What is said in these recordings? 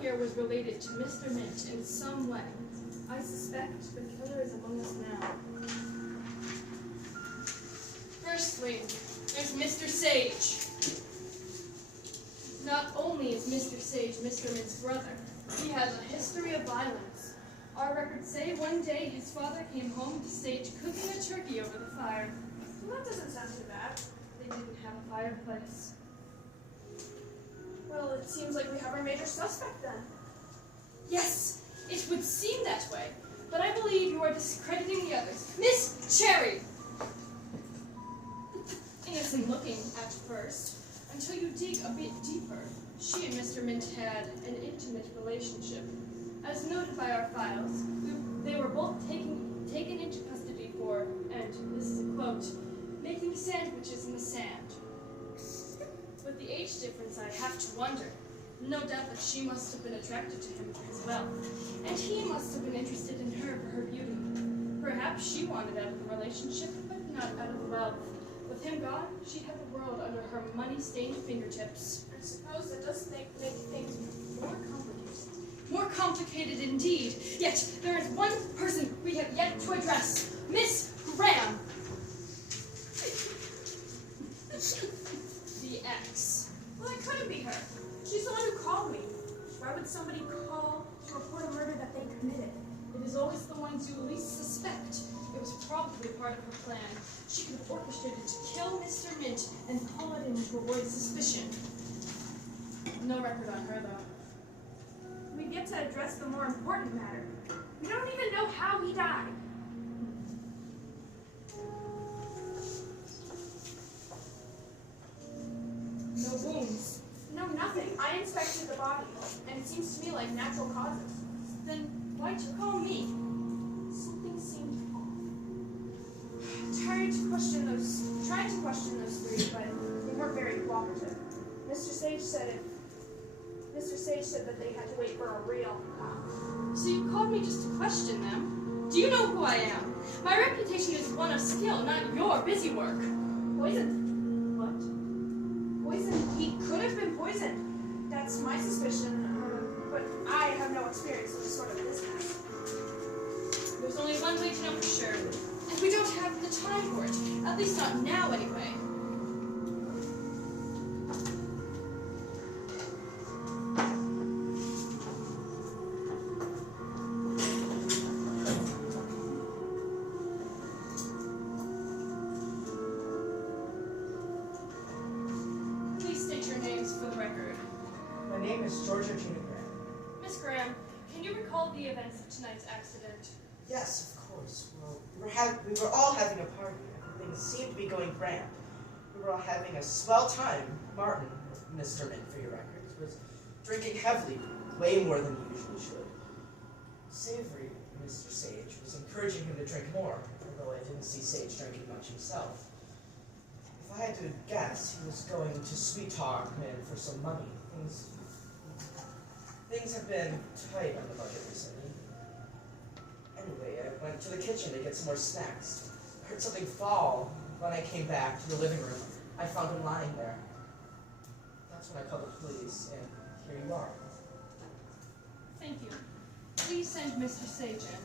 here was related to Mr. Mint in some way. I suspect the killer is among us now. Firstly, there's Mr. Sage. Not only is Mr. Sage Mr. Mint's brother, he has a history of violence. Our records say one day his father came home to Sage cooking a turkey over the fire. Well, that doesn't sound too bad. They didn't have a fireplace. Well, it seems like we have our major suspect then. Yes, it would seem that way, but I believe you are discrediting the others. Miss Cherry! Innocent looking at first, until you dig a bit deeper. She and Mr. Mint had an intimate relationship. As noted by our files, they were both taken into custody for, and this is a quote, making sandwiches in the sand. With the age difference, I have to wonder. No doubt that she must have been attracted to him for his wealth, and he must have been interested in her for her beauty. Perhaps she wanted out of the relationship, but not out of the wealth. With him gone, she had the world under her money-stained fingertips. I suppose it does make things more complicated. More complicated indeed. Yet there is one person we have yet to address. Miss Graham. The ex. Well, it couldn't be her. She's the one who called me. Why would somebody call to report a murder that they committed? It is always the ones you least suspect. It was probably part of her plan. She could have orchestrated to kill Mr. Mint and pull it in to avoid suspicion. No record on her, though. We've yet to address the more important matter. We don't even know how he died. No wounds. No, nothing. I inspected the body, and it seems to me like natural causes. Then why'd you call me? Something seemed off. Trying to question those three, but they weren't very cooperative. Mr. Sage said that they had to wait for a real cop. So you called me just to question them? Do you know who I am? My reputation is one of skill, not your busy work. Poisoned? What? Poisoned? He could have been poisoned. That's my suspicion, but I have no experience with this sort of business. There's only one way to know for sure, and we don't have the time for it. At least not now, anyway. Miss Graham, can you recall the events of tonight's accident? Yes, of course. Well, we were all having a party. Everything seemed to be going grand. We were all having a swell time. Martin, Mr. Mint for your records, was drinking heavily, way more than he usually should. Savory, Mr. Sage, was encouraging him to drink more, although I didn't see Sage drinking much himself. If I had to guess, he was going to sweet talk men for some money. Things have been tight on the budget recently. Anyway, I went to the kitchen to get some more snacks. I heard something fall. When I came back to the living room, I found him lying there. That's when I called the police, and here you are. Thank you. Please send Mr. Sage in.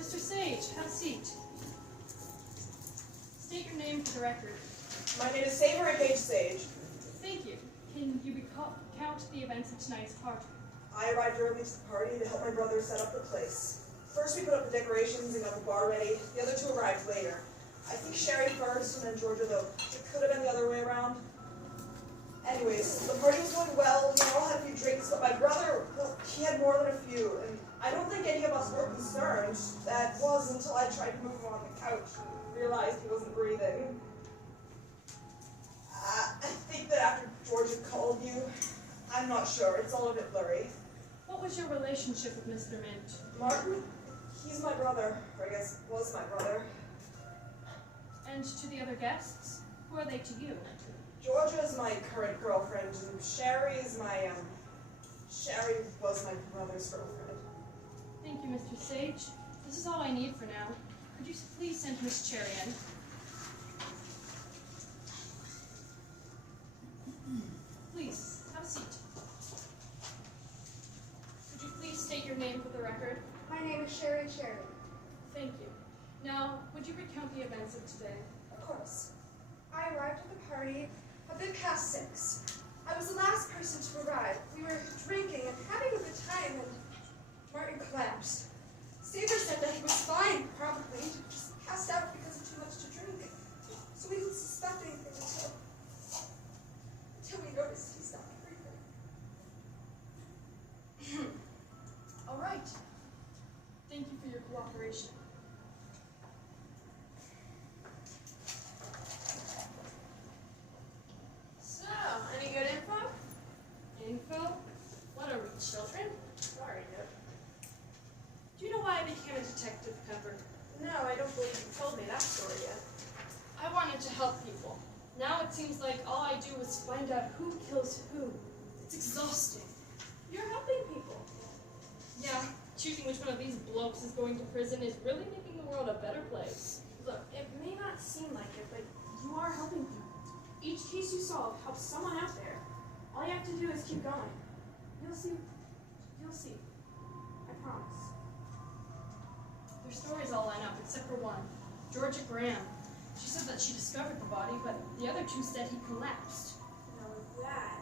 Mr. Sage, have a seat. State your name for the record. My name is Savory Page Sage. Thank you. Can you recount the events of tonight's party? I arrived early to the party to help my brother set up the place. First we put up the decorations and got the bar ready. The other two arrived later. I think Sherry first and then Georgia, though it could have been the other way around. Anyways, the party was going well. We all had a few drinks, but my brother, well, he had more than a few. And I don't think any of us were concerned. That was until I tried to move him on the couch and realized he wasn't breathing. I think that after Georgia called you, I'm not sure. It's all a bit blurry. What was your relationship with Mr. Mint? Martin? He's my brother. Or I guess was my brother. And to the other guests? Who are they to you? Georgia is my current girlfriend, and Sherry is my, Sherry was my brother's girlfriend. Thank you, Mr. Sage. This is all I need for now. Could you please send Miss Cherry in? name is Sherry Sheridan. Thank you. Now, would you recount the events of today? Of course. I arrived at the party a bit past 6. I was the last person to arrive. We were drinking and having a good time, and Martin collapsed. Saber said that he was fine, probably, just passed out because of too much to drink. So we didn't suspect anything until we noticed he stopped breathing. All right. Thank you for your cooperation. So, any good info? Info? What are we, children? Sorry, Nip. Do you know why I became a detective, Pepper? No, I don't believe you told me that story yet. I wanted to help people. Now it seems like all I do is find out who kills who. It's exhausting. You're helping people. Yeah, choosing which one of these blokes is going to prison is really making the world a better place. Look, it may not seem like it, but you are helping people. Each case you solve helps someone out there. All you have to do is keep going. You'll see. You'll see. I promise. Their stories all line up, except for one, Georgia Graham. She said that she discovered the body, but the other two said he collapsed. Now that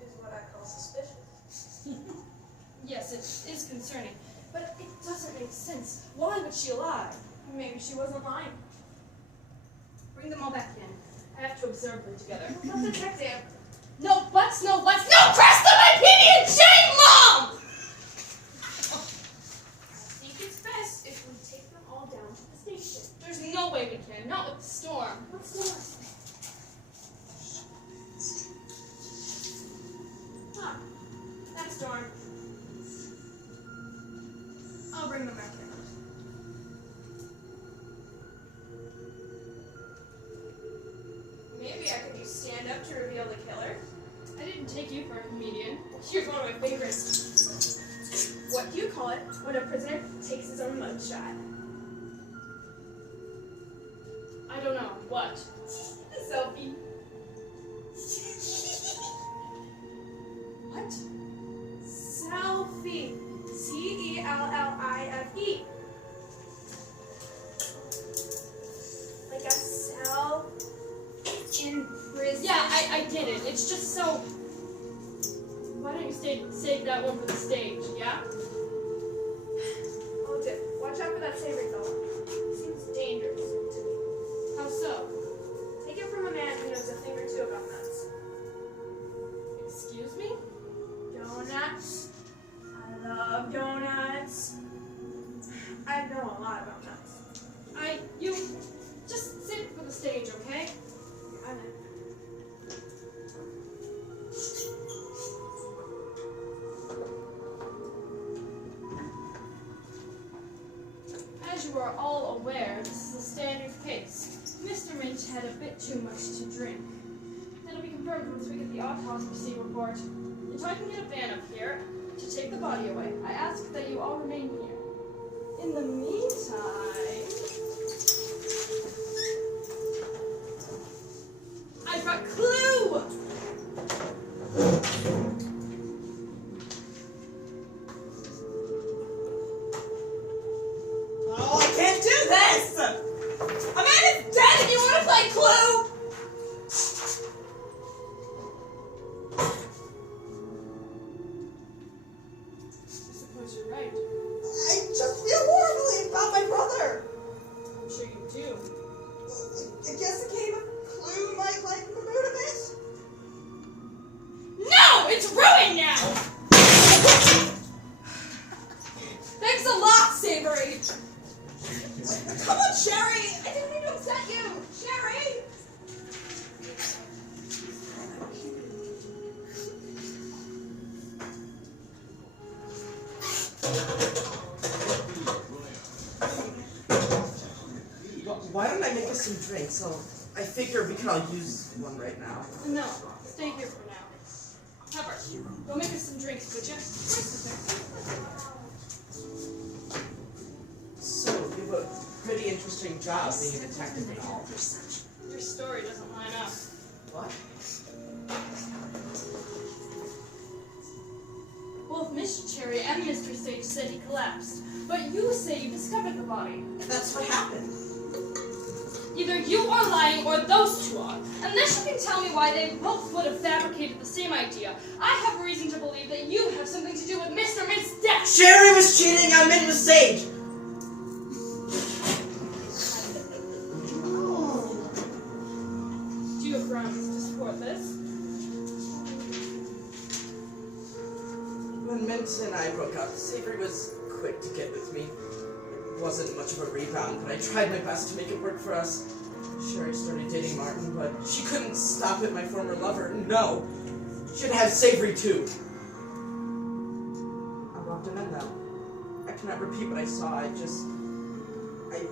is what I call suspicious. Yes, it is concerning, but it doesn't make sense. Why would she lie? Maybe she wasn't lying. Bring them all back in. I have to observe them together. But detective. No buts, no whats, no crest on my PD and shame, Mom! I think it's best if we take them all down to the station. There's no way we can, not with the storm. What's the last thing? Huh. That's Storm. I'll bring them back in. Maybe I could use stand up to reveal the killer. I didn't take you for a comedian. Here's one of my favorites. What do you call it when a prisoner takes his own mugshot? I don't know. What? Selfie. What? Selfie. Cellife. Like a cell in prison. Yeah, I get it. It's just so... Why don't you save that one for the stage, yeah? I'll do. Watch out for that savory fellow. Seems dangerous to me. How so? Take it from a man who knows a thing or two about nuts. Excuse me? Donuts. I love donuts. I know a lot about nuts. You just save it for the stage, okay? Got it. As you are all aware, this is a standard case. Mr. Minch had a bit too much to drink. That'll be confirmed once we get the autopsy report. Until I can get a van up here to take the body away, I ask that you all remain here. In the meantime, I've got clue! Oh, I can't do this! A man is dead and you want to play Clue? I suppose you're right. I just feel horribly about my brother. I'm sure you do. I guess a game of Clue might lighten the mood a bit. No! It's ruined now! Thanks a lot, Savory! Come on, Sherry! I didn't mean to upset you! Sherry! Why don't I make us some drinks? I figure we can all use one right now. No, stay here for now. Pepper, go make us some drinks, would you? So, you have a pretty interesting job being a detective and all. Your story doesn't line up. What? Both Miss Cherry and Mr. Sage said he collapsed, but you say you discovered the body. And that's what happened. Either you are lying or those two are. Unless you can tell me why they both would have fabricated the same idea, I have reason to believe that you have something to do with Mr. Mint's death. Cherry was cheating on Mint with Sage. Do you have grounds to support this? When Mint and I broke up, Savory was quick to get with me. It wasn't much of a rebound, but I tried my best to make it work for us. Sherry started dating Martin, but she couldn't stop at my former lover. No, she'd have Savory too. I locked him in now. I cannot repeat what I saw. I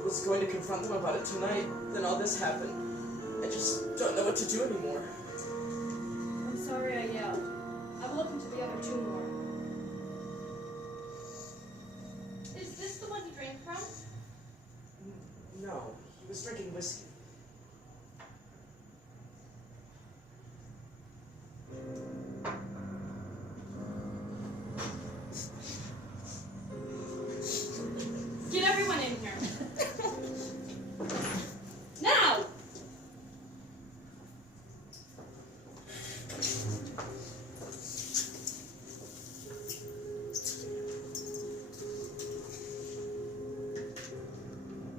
was going to confront them about it tonight. Then all this happened. I just don't know what to do anymore. I'm sorry I yelled. I've looked into the other two more. Is this the one he drank from? No, he was drinking whiskey. Get everyone in here. Now!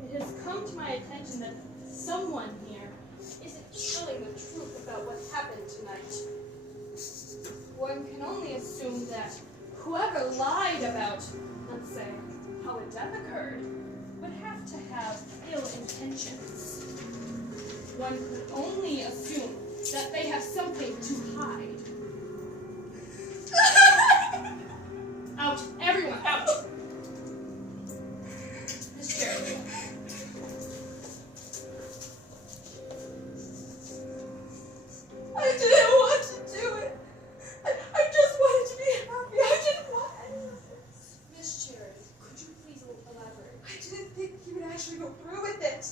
It has come to my attention that someone here isn't telling the truth about what happened tonight. One can only assume that whoever lied about, let's say, how a death occurred, would have to have ill intentions. One could only assume that they have something to hide. Out, everyone, out! Miss Cherry. I didn't want to do it. I just wanted to be happy. I didn't want any of this. Miss Cherry, could you please elaborate? I didn't think he would actually go through with it.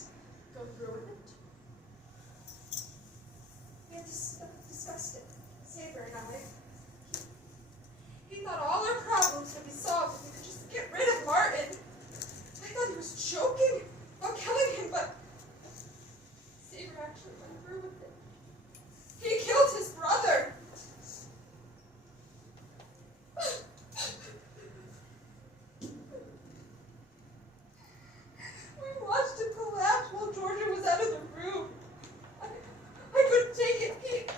Go through with it? We had discussed it. Saber and I. He thought all our problems would be solved if we could just get rid of Martin. I thought he was joking about killing him, but Saber actually went through with it. He killed his brother. We watched him collapse while Georgia was out of the room. I couldn't take it.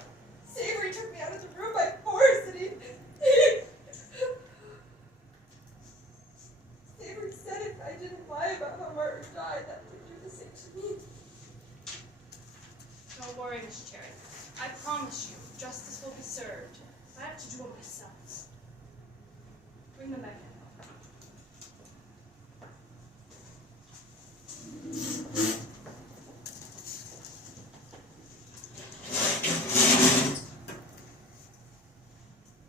Savory took me out of the room by force, and he Savory said if I didn't lie about how Martin died, that would do the same to me. Don't worry, Miss Cherry. I promise you, justice will be served. I have to do it myself. Bring them back in.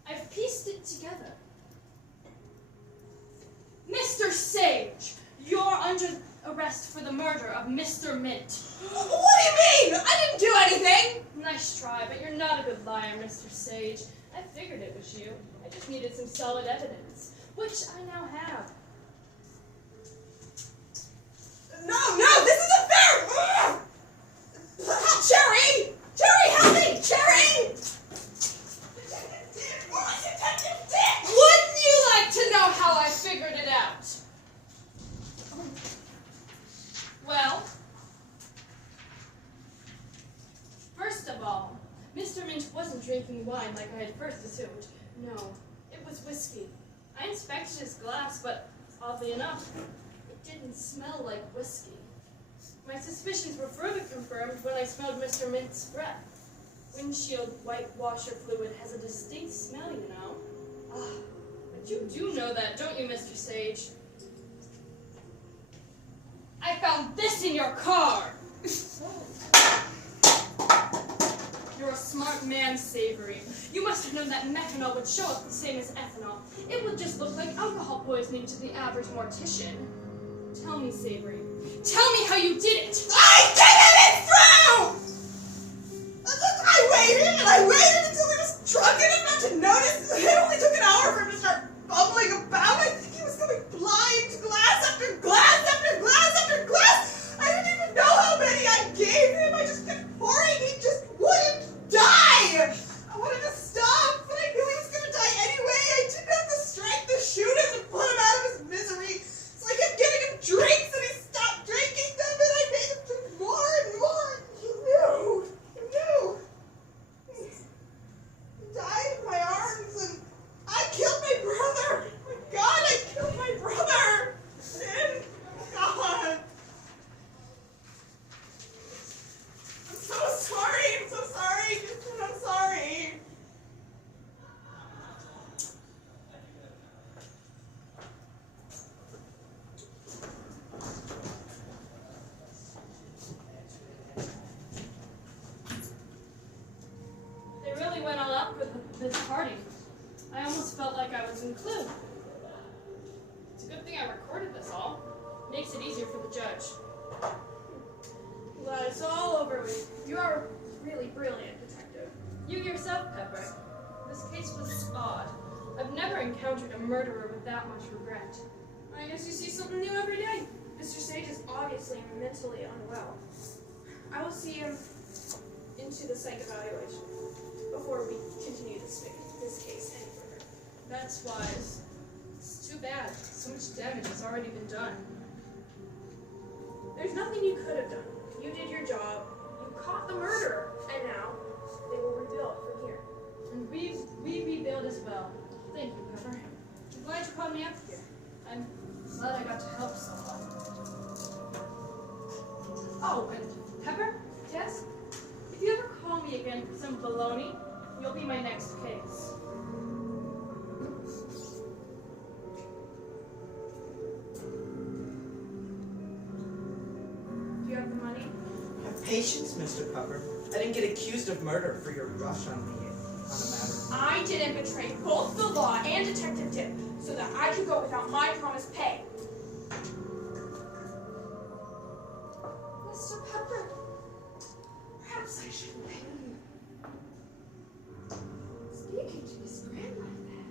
I've pieced it together. Mr. Sage, you're under arrest for the murder of Mr. Mint. What do you mean? I didn't do anything! Nice try, but you're not a good liar, Mr. Sage. I figured it was you. I just needed some solid evidence, which I now have. No, this isn't fair! Cherry! Cherry, help me! Cherry! Wouldn't you like to know how I figured it out? Well, first of all, Mr. Mint wasn't drinking wine like I had first assumed. No, it was whiskey. I inspected his glass, but oddly enough, it didn't smell like whiskey. My suspicions were further confirmed when I smelled Mr. Mint's breath. Windshield whitewasher fluid has a distinct smell, you know. Ah, but you do know that, don't you, Mr. Sage? I found this in your car! You're a smart man, Savory. You must have known that methanol would show up the same as ethanol. It would just look like alcohol poisoning to the average mortician. Tell me, Savory. Tell me how you did it! I did it! It's true! I waited until he was drunk enough not to notice. It only took an hour for him to start bubbling really went all out for this party. I almost felt like I was in Clue. It's a good thing I recorded this all. Makes it easier for the judge. Glad it's all over with. You are really brilliant, detective. You yourself, Pepper. This case was odd. I've never encountered a murderer with that much regret. I guess you see something new every day. Mr. Sage is obviously mentally unwell. I will see him into the psych evaluation before we continue this case any further. That's wise. It's too bad. So much damage has already been done. There's nothing you could have done. You did your job. You caught the murderer, and now they will rebuild from here. And we rebuild as well. Thank you, Pepper. I'm glad you called me up here. I'm glad I got to help someone. Oh, and Pepper? Yes? If you ever call me again for some baloney, you'll be my next case. Do you have the money? Have patience, Mr. Pepper. I didn't get accused of murder for your rush on the matter. I didn't betray both the law and Detective Dip so that I could go without my promised pay. Mr. Pepper, perhaps I shouldn't pay you. Speaking to Miss Graham like that.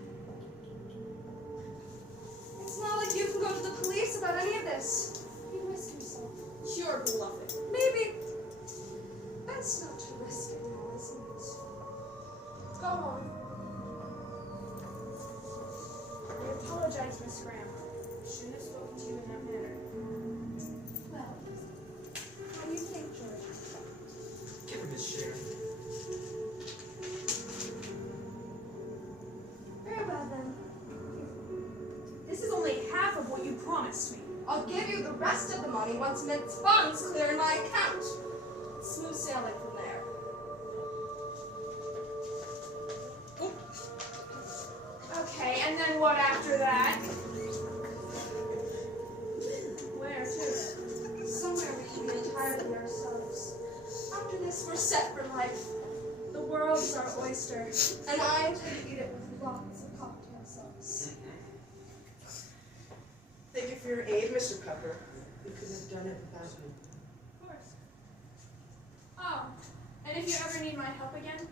It's not like you can go to the police about any of this. He risked himself. You're bluffing. Maybe. That's not to risk it now, isn't it? Go on. I apologize, Miss Graham. I shouldn't have spoken to you in that manner. Well, how do you think, George? Give her Miss Sharon. Very well, then. This is only half of what you promised me. I'll give you the rest of the money once Mitt's funds clear in my account. Smooth sailing from there. Okay, and then what after that? Where to? Somewhere we can be entirely ourselves. After this, we're set for life. The world is our oyster, and I intend to eat it with lots of cocktail sauce. Thank you for your aid, Mr. Pepper. We couldn't have done it without you. Of course. Oh, and if you ever need my help again,